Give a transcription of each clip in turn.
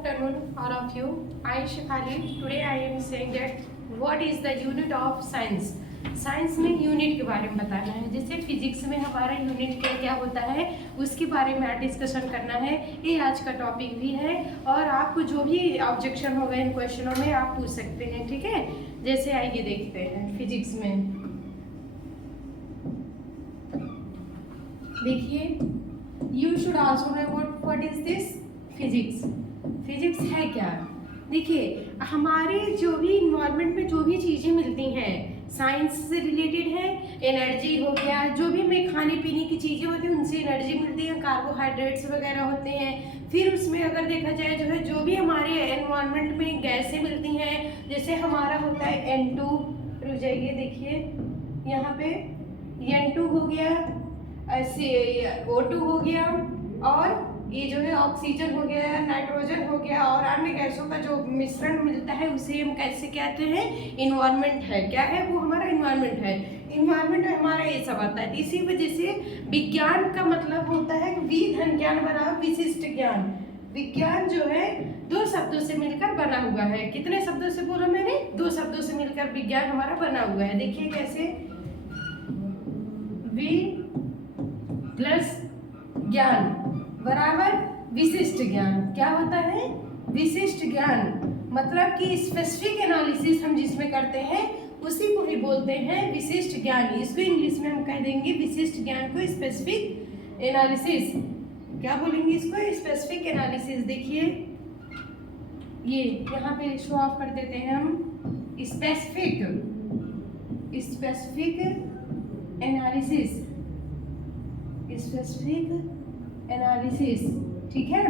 afternoon, all of you. I am Shefali. Today I am saying that what is the unit of science. Science में unit के बारे में बताना है। जैसे फिजिक्स में हमारा यूनिट क्या क्या होता है उसके बारे में आज डिस्कशन करना है। ये आज का टॉपिक भी है और आपको जो भी ऑब्जेक्शन होगा इन क्वेश्चनों में आप पूछ सकते हैं, ठीक है। जैसे आइए देखते हैं फिजिक्स में। देखिए, you should also know what is this physics. Physics है क्या? देखिए, हमारे जो भी इन्वायरमेंट में जो भी चीज़ें मिलती हैं साइंस से रिलेटेड है। एनर्जी हो गया, जो भी हमें खाने पीने की चीज़ें होती हैं उनसे एनर्जी मिलती है, कार्बोहाइड्रेट्स वगैरह होते हैं। फिर उसमें अगर देखा जाए जो भी हमारे एनवायरनमेंट में गैसें मिलती हैं, जैसे हमारा होता है N2, रुक जाइए देखिए यहाँ पे N2 हो गया, O2 हो गया, और ये जो है ऑक्सीजन हो गया, नाइट्रोजन हो गया, और अन्य गैसों का जो मिश्रण मिलता है उसे हम कैसे कहते हैं? इन्वायरमेंट है। क्या है वो? हमारा इन्वायरमेंट है। इन्वायरमेंट में हमारा ये सब आता है। इसी वजह से विज्ञान का मतलब होता है वि धन ज्ञान बराबर विशिष्ट ज्ञान। विज्ञान जो है दो शब्दों से मिलकर बना हुआ है। कितने शब्दों से बोला मैंने? दो शब्दों से मिलकर विज्ञान हमारा बना हुआ है। देखिए कैसे, वि प्लस ज्ञान बराबर विशिष्ट ज्ञान। क्या होता है? विशिष्ट ज्ञान। मतलब कि स्पेसिफिक एनालिसिस हम जिसमें करते हैं उसी को ही बोलते हैं विशिष्ट ज्ञान। इसको इंग्लिश में हम कह देंगे विशिष्ट ज्ञान को स्पेसिफिक एनालिसिस। क्या बोलेंगे इसको? Specific analysis. देखिए ये यहाँ पे शो ऑफ कर देते हैं हम, स्पेसिफिक एनालिसिस, स्पेसिफिक एनालिसिस, ठीक है।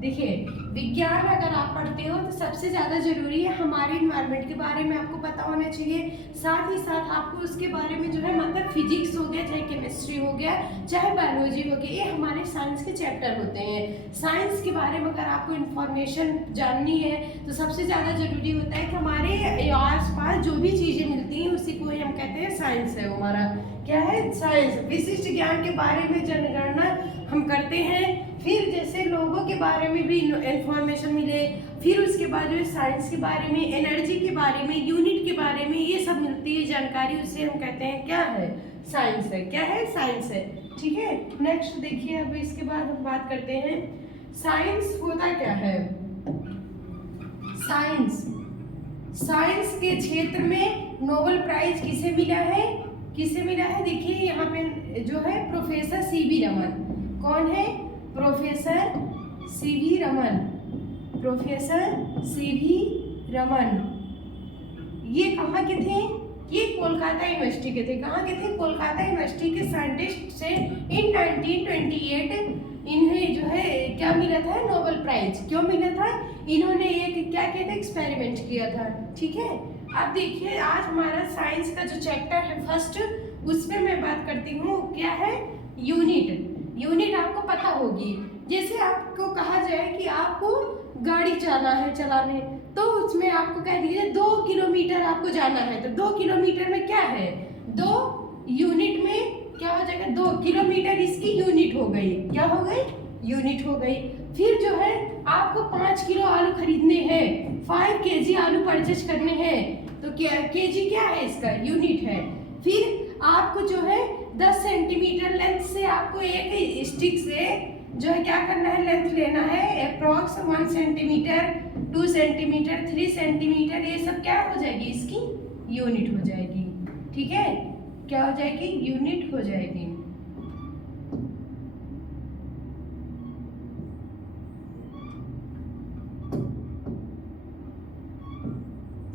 देखिए, विज्ञान अगर आप पढ़ते हो तो सबसे ज़्यादा जरूरी है हमारे इन्वायरमेंट के बारे में आपको पता होना चाहिए। साथ ही साथ आपको उसके बारे में जो है मतलब फिजिक्स हो गया, चाहे केमिस्ट्री हो गया, चाहे बायोलॉजी हो गया, ये हमारे साइंस के चैप्टर होते हैं। साइंस के बारे में अगर आपको इन्फॉर्मेशन जाननी है तो सबसे ज़्यादा जरूरी होता है कि हमारे आसपास जो भी चीज़ें मिलती हैं उसी को ही हम कहते हैं साइंस है। हमारा क्या है? साइंस। विशिष्ट ज्ञान के बारे में जनगणना हम करते हैं। फिर जैसे लोगों के बारे में भी इंफॉर्मेशन मिले, फिर उसके बाद जो है साइंस के बारे में, एनर्जी के बारे में, यूनिट के बारे में, ये सब मिलती है जानकारी, उसे हम कहते हैं क्या है? साइंस है। क्या है? साइंस है, ठीक है। नेक्स्ट देखिए, अब इसके बाद हम बात करते हैं साइंस होता क्या है। साइंस के क्षेत्र में नोबेल प्राइज किसे मिला है? किसे मिला है? देखिए यहाँ पे जो है प्रोफेसर सीवी रमन। कौन है? Professor CV Raman. Professor CV Raman ये कहाँ के थे? ये कोलकाता यूनिवर्सिटी के थे। कहाँ के थे? कोलकाता यूनिवर्सिटी के साइंटिस्ट से इन 1928 इन्हें जो है क्या मिला था? Nobel prize. क्यों मिला था? इन्होंने एक क्या किया था? एक्सपेरिमेंट किया था, ठीक है। अब देखिए, आज हमारा साइंस का जो चैप्टर है फर्स्ट, उसमें मैं बात करती हूँ क्या है? यूनिट। यूनिट आपको पता होगी। जैसे आपको कहा जाए कि आपको गाड़ी जाना है चलाने, तो उसमें आपको कह दीजिए 2 किलोमीटर आपको जाना है, तो 2 किलोमीटर में क्या है? 2 यूनिट में क्या हो जाएगा? 2 किलोमीटर इसकी यूनिट हो गई। क्या हो गई? यूनिट हो गई। फिर जो है आपको 5 किलो आलू खरीदने हैं, 5 केजी आलू परचेज करने हैं, तो क्या केजी क्या है? इसका यूनिट है। फिर आपको जो है 10 सेंटीमीटर लेंथ से आपको एक स्टिक से जो है क्या करना है? लेंथ लेना है अप्रॉक्स 1 सेंटीमीटर, 2 सेंटीमीटर, 3 सेंटीमीटर, ये सब क्या हो जाएगी? इसकी यूनिट हो जाएगी, ठीक है। क्या हो जाएगी? यूनिट हो जाएगी।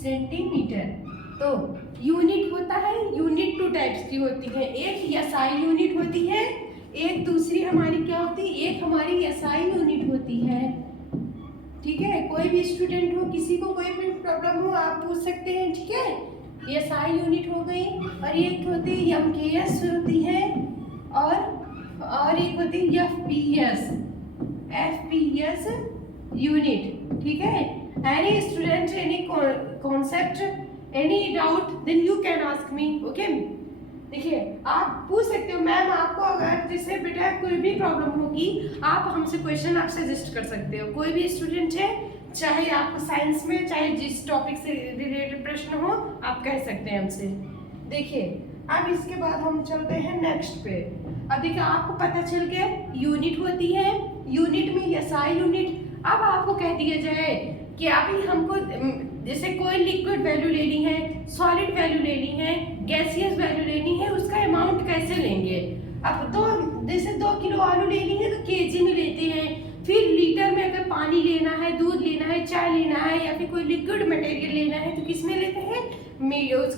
सेंटीमीटर। तो यूनिट होता है, यूनिट 2 टाइप्स की होती है। एक एसआई यूनिट होती है, एक दूसरी हमारी क्या होती है? एक हमारी एसआई यूनिट होती है, ठीक है। कोई भी स्टूडेंट हो, किसी को कोई भी प्रॉब्लम हो आप पूछ सकते हैं, ठीक है। एसआई यूनिट हो गई, और एक होती है एमकेएस होती है, और एक होती है एफपीएस यूनिट, ठीक है। Any student, any concept, any doubt then you can ask me, okay। देखिए आप पूछ सकते हो मैम, आपको अगर जैसे बेटा कोई भी प्रॉब्लम होगी आप हमसे क्वेश्चन आप सजेस्ट कर सकते हो। कोई भी स्टूडेंट है, चाहे आपको साइंस में चाहे जिस टॉपिक से रिलेटेड प्रश्न हो आप कह सकते हैं हमसे। देखिए अब इसके बाद हम चलते हैं नेक्स्ट पे। अब देखिए आपको पता चल गया यूनिट होती है, यूनिट में एसआई यूनिट। अब आपको कह दिया जाए कि अभी हमको जैसे कोई लिक्विड वैल्यू लेनी है, सॉलिड वैल्यू लेनी है, गैसियस वैल्यू लेनी है, उसका अमाउंट कैसे लेंगे। अब जैसे 2 किलो आलू लेनी है तो केजी में लेते हैं। फिर लीटर में अगर पानी लेना है, दूध लेना है, चाय लेना है या फिर कोई लिक्विड मटेरियल लेना है तो किस में लेते हैं,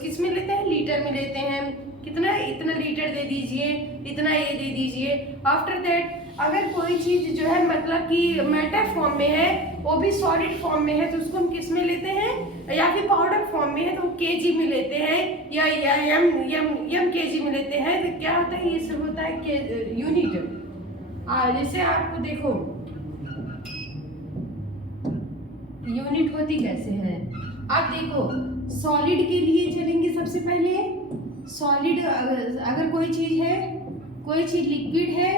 किस में लेते हैं, लीटर में लेते हैं। कितना, इतना लीटर दे दीजिए, इतना ये दे दीजिए। आफ्टर दैट अगर कोई चीज जो है मतलब कि मैटर फॉर्म में है, वो भी सॉलिड फॉर्म में है तो उसको हम किस में लेते हैं, या फिर पाउडर फॉर्म में है तो केजी में लेते हैं या एम केजी में लेते हैं। तो क्या होता है, ये सब होता है यूनिट। जैसे आपको देखो यूनिट होती कैसे है। आप देखो सॉलिड के लिए चलेंगे सबसे पहले। सॉलिड अगर कोई चीज है, कोई चीज लिक्विड है,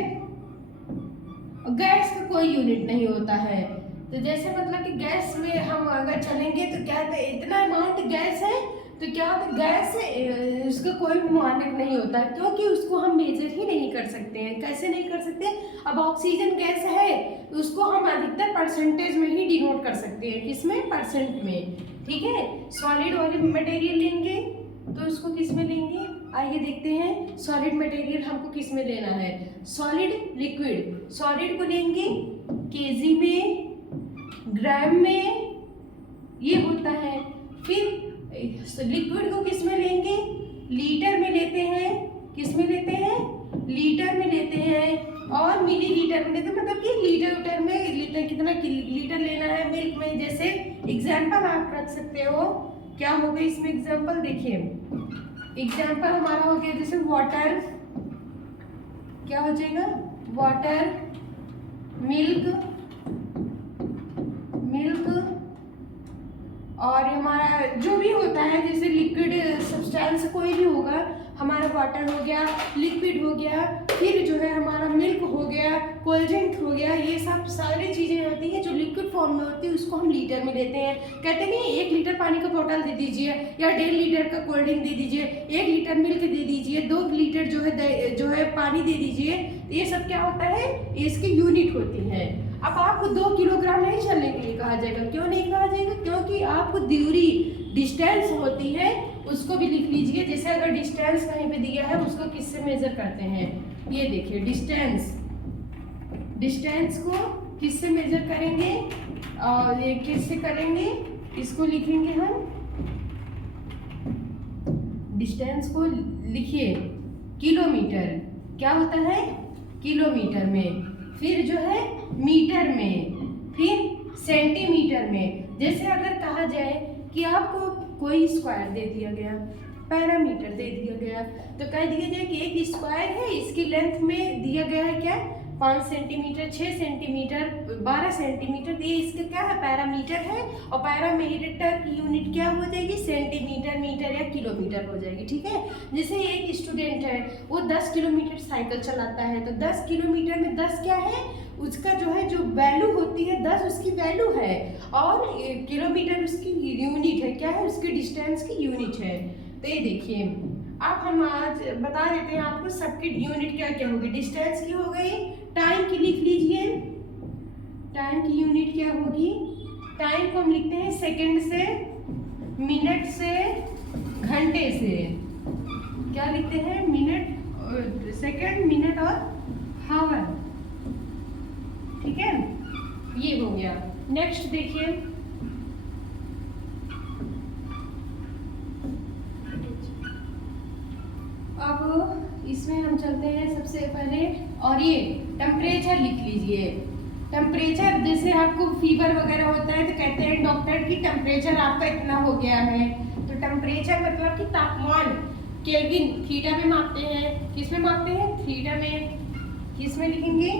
गैस का कोई यूनिट नहीं होता है। तो जैसे मतलब कि गैस में हम अगर चलेंगे तो क्या होता है, इतना अमाउंट गैस है तो क्या होता है, गैस उसका कोई मानक नहीं होता क्योंकि उसको हम मेजर ही नहीं कर सकते हैं। कैसे नहीं कर सकते, अब ऑक्सीजन गैस है तो उसको हम अधिकतर परसेंटेज में ही डिनोट कर सकते हैं, किसमें, परसेंट में। ठीक है, सॉलिड वाले मटेरियल लेंगे तो उसको किस में लेंगे, आइए देखते हैं। सॉलिड मटेरियल हमको किस में लेना है, सॉलिड लिक्विड। सॉलिड को लेंगे केजी में, ग्राम में, ये होता है। फिर लिक्विड को किस में लेंगे, लीटर में लेते हैं। किस में लेते हैं, लीटर में लेते हैं। और मिलीलीटर में लेते हैं, मतलब कि लीटर में लीटर कितना लीटर लेना है मिल्क में। जैसे एग्जाम्पल आप रख सकते हो, क्या होगा इसमें एग्जाम्पल, देखिए एग्जाम्पल हमारा हो गया जैसे वाटर, क्या हो जाएगा, वाटर, मिल्क और हमारा जो भी होता है जैसे लिक्विड सब्सटेंस कोई भी होगा, हमारा वाटर हो गया, लिक्विड हो गया, फिर जो है हमारा मिल्क हो गया, कोल्ड ड्रिंक हो गया। ये सब सारी चीज़ें होती हैं जो लिक्विड फॉर्म में होती है, उसको हम लीटर में लेते हैं। कहते नहीं 1 लीटर पानी का बोतल दे दीजिए या 1.5 लीटर का कोल्ड ड्रिंक दे दीजिए, 1 लीटर मिल्क दे दीजिए, 2 लीटर जो है पानी दे दीजिए। ये सब क्या होता है, इसकी यूनिट होती है। अब आपको 2 किलोग्राम नहीं चलने के लिए कहा जाएगा। क्यों नहीं कहा जाएगा, क्योंकि आपको दूरी डिस्टेंस होती है उसको भी लिख लीजिए। जैसे अगर डिस्टेंस कहीं पे दिया है उसको किससे मेजर करते हैं, ये देखिए डिस्टेंस को किससे मेजर करेंगे और ये किससे करेंगे, इसको लिखेंगे हम, डिस्टेंस को लिखिए किलोमीटर, क्या होता है, किलोमीटर में। फिर जो है मीटर में, फिर सेंटीमीटर में। जैसे अगर कहा जाए कि आपको कोई स्क्वायर दे दिया गया, पैरामीटर दे दिया गया, तो कह दिया जाए कि एक स्क्वायर है, इसकी लेंथ में दिया गया है क्या, 5 सेंटीमीटर, 6 सेंटीमीटर, 12 सेंटीमीटर। ये इसका क्या है, पैरामीटर है। और पैरामीटर की यूनिट क्या हो जाएगी, सेंटीमीटर, मीटर या किलोमीटर हो जाएगी। ठीक है, जैसे एक स्टूडेंट है वो 10 किलोमीटर साइकिल चलाता है तो 10 किलोमीटर में 10 क्या है, उसका जो है जो वैल्यू होती है 10 उसकी वैल्यू है, और किलोमीटर उसकी यूनिट है, क्या है, उसकी डिस्टेंस की यूनिट है। तो ये देखिए अब हम आज बता देते हैं आपको सबकी यूनिट क्या क्या होगी। डिस्टेंस की हो गई, टाइम की लिख लीजिए, टाइम की यूनिट क्या होगी, टाइम को हम लिखते हैं सेकंड से, मिनट से, घंटे से। क्या लिखते हैं, मिनट, सेकंड, मिनट और हावर। ठीक है, ये हो गया। नेक्स्ट देखिए, अब इसमें हम चलते हैं सबसे पहले, और ये टेम्परेचर लिख लीजिए। टेम्परेचर जैसे आपको फीवर वगैरह होता है तो कहते हैं डॉक्टर की टेम्परेचर आपका इतना हो गया है। तो टेम्परेचर मतलब कि तापमान, केल्विन, थीटा में मापते हैं। किस में मापते हैं, थीटा में। किस में लिखेंगे,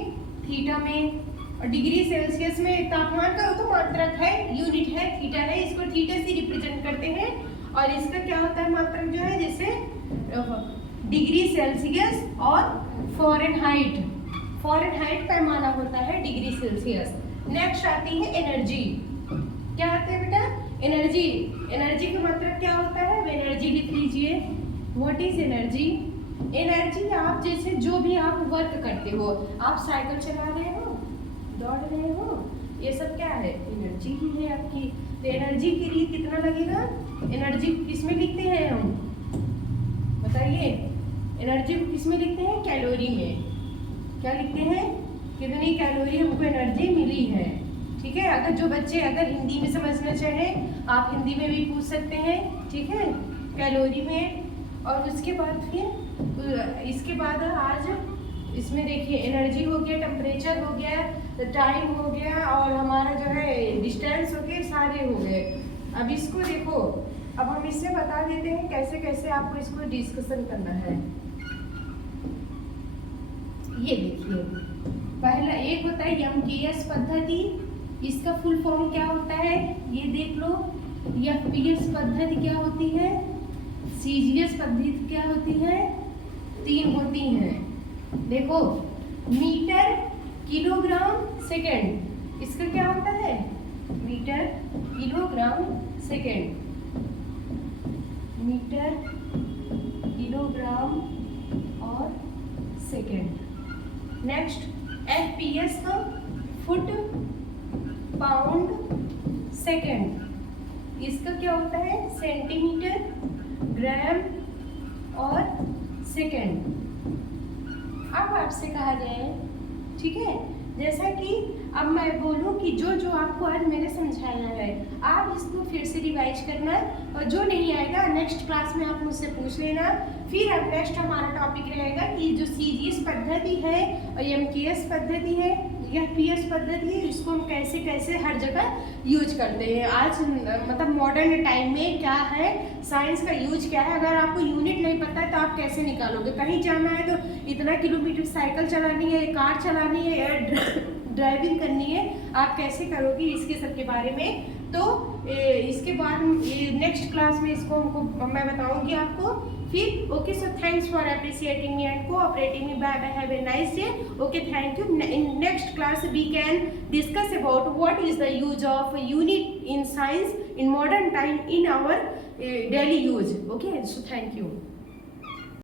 थीटा में। और डिग्री सेल्सियस में तापमान का तो मात्रक है, यूनिट है, थीटा है, इसको थीटा से रिप्रेजेंट करते हैं। और इसका क्या होता है मात्रक जो है, जैसे डिग्री सेल्सियस और फ़ारेनहाइट। फ़ारेनहाइट पैमाना होता है डिग्री सेल्सियस। नेक्स्ट आती है एनर्जी। क्या आते हैं बेटा? एनर्जी। एनर्जी का मतलब क्या होता है? एनर्जी लिख लीजिए। What is energy? एनर्जी आप जैसे जो भी आप वर्क करते हो, आप साइकिल चला रहे हो, दौड़ रहे हो, ये सब क्या है? एनर्जी ही है आपकी। तो एनर्जी के लिए कितना लगेगा? एनर्जी किसमें लिखते हैं हम? बताइए। एनर्जी को किसमें लिखते हैं? कैलोरी में। क्या लिखते हैं? कितनी कैलोरी हमको एनर्जी मिली है। ठीक है। अगर जो बच्चे अगर हिंदी में समझना चाहें, आप हिंदी में भी पूछ सकते हैं। ठीक है, कैलोरी में। और उसके बाद फिर इसके बाद आज इसमें देखिए एनर्जी हो गया, टेम्परेचर हो गया, टाइम हो गया और हमारा जो है डिस्टेंस हो गए, सारे हो गए। अब इसको देखो, अब हम इससे बता देते हैं कैसे कैसे आपको इसको डिस्कशन करना है। ये देखिए, पहला एक होता है एमटीएस पद्धति। इसका फुल फॉर्म क्या होता है ये देख लो। एफपीएस पद्धति क्या होती है? सीजीएस पद्धति क्या होती है? 3 होती हैं। देखो, मीटर, किलोग्राम, सेकंड। इसका क्या होता है? Metre, kilogram, second. Metre, kilogram और सेकंड। नेक्स्ट एफपीएस का फुट, पाउंड, सेकंड। इसका क्या होता है? सेंटीमीटर, ग्राम और सेकंड। अब आपसे कहा जाए, ठीक है, जैसा कि अब मैं बोलूं कि जो जो आपको आज मैंने समझाया है आप इसको फिर से रिवाइज करना, और जो नहीं आएगा नेक्स्ट क्लास में आप मुझसे पूछ लेना। फिर अब नेक्स्ट हमारा टॉपिक रहेगा कि जो सीजीएस पद्धति है और एमटीएस पद्धति है, एफपीएस पद्धति है, इसको हम कैसे कैसे हर जगह यूज करते हैं। आज मतलब मॉडर्न टाइम में क्या है, साइंस का यूज क्या है। अगर आपको यूनिट नहीं पता है तो आप कैसे निकालोगे? कहीं जाना है तो इतना किलोमीटर साइकिल चलानी है, कार चलानी है या ड्राइविंग करनी है, आप कैसे करोगे इसके सब के बारे में। तो इसके बाद नेक्स्ट क्लास में इसको हमको मैं बताऊंगी आपको फिर। Okay, so thanks for appreciating me and cooperating me. Bye bye, have a nice day. Okay, thank you. In next class we can discuss about what is the use of unit in science in modern time in our daily use. Okay, so thank you.